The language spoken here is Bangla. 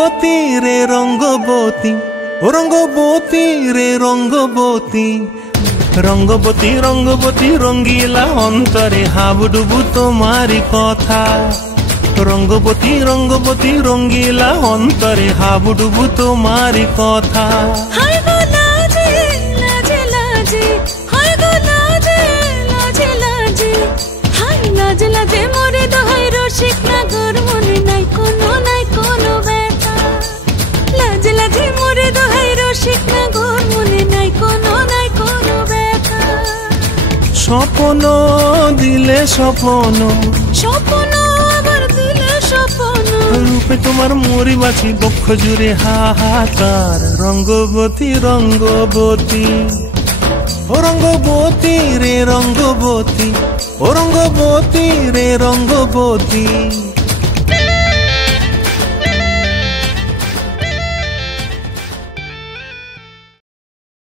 রঙ্গবতী রে রঙ্গবতী, ও রঙ্গবতী রে রঙ্গবতী, রঙ্গবতী রঙ্গবতী রঙ্গিলা অন্তরে হাবুডুবু তোমারি কথা। রঙ্গবতী রঙ্গবতী রঙ্গিলা অন্তরে হাবুডুবু তোমারি কথা। হায় গো লাজে লাজে লাজে, হায় গো লাজে লাজে লাজে, হায় লাজে লাজে মোরে দোহাই রসিক নাগর মনে নাই কোনো ব্যথা। লাজে লাজে মোরে দোহাই রসিক নাগর মনে নাই কোনো ব্যথা। স্বপ্ন দিলে স্বপ্ন, স্বপ্ন আবার দিলে স্বপ্ন, রূপে তোমার মরি বাছি বক্ষ জুড়ে হাহাকার। রঙ্গবতী রঙ্গবতী, ও রঙ্গবতী রে রঙ্গবতী, ও রঙ্গবতী রে রঙ্গবতী।